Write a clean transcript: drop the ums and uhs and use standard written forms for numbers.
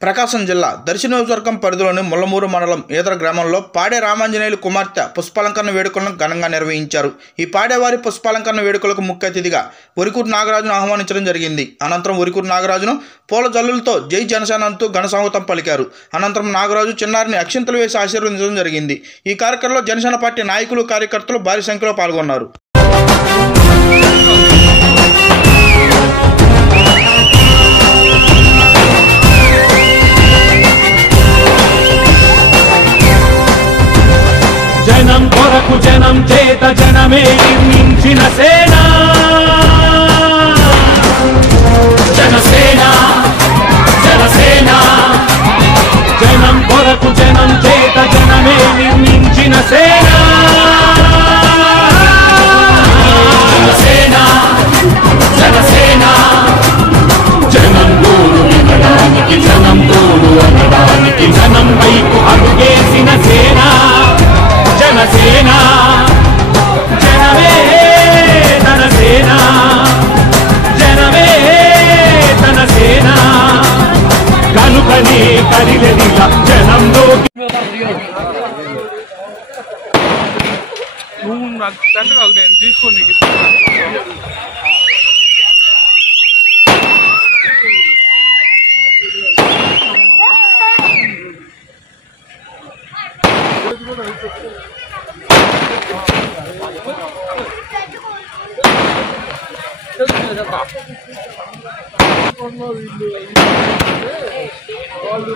ప్రకాశం జిల్లా దర్శి నియోజకవర్గం పరిధిలోని ముల్లమూరు మండలం ఈదర గ్రామంలో పాడే రామాంజనేయులు కుమార్తె పుష్పాలంకరణ వేడుకలను ఘనంగా నిర్వహించారు. ఈ పాడేవారి పుష్పాలంకరణ వేడుకలకు ముఖ్య అతిథిగా ఉరికూరు నాగరాజును ఆహ్వానించడం జరిగింది. అనంతరం ఉరికూరు నాగరాజును పూల జల్లులతో జై జనసేన అంటూ ఘనస్వాగతం పలికారు. అనంతరం నాగరాజు చిన్నారిని అక్షింతలు వేసి ఆశీర్వదించడం జరిగింది. ఈ కార్యక్రమంలో జనసేన పార్టీ నాయకులు కార్యకర్తలు భారీ సంఖ్యలో పాల్గొన్నారు. జనం కొరకు జనం చేత జనమే నిర్మించిన సేన జనసేన జనసేన జనం కొరకు జనం చేత జనమే నిర్మించిన సేన జనసేన జనసేన జనం తోడు వినడానికి జనం తోడు అనడానికి జనం వైపు అడుగేసిన సేన జనసేన జనమే తన సేన జనమే తన సేన కనుకనే కదిలెదిలా జనంలో నువ్వు నాకు పెద్దగా నేను తీసుకోండి. వాళ్ళు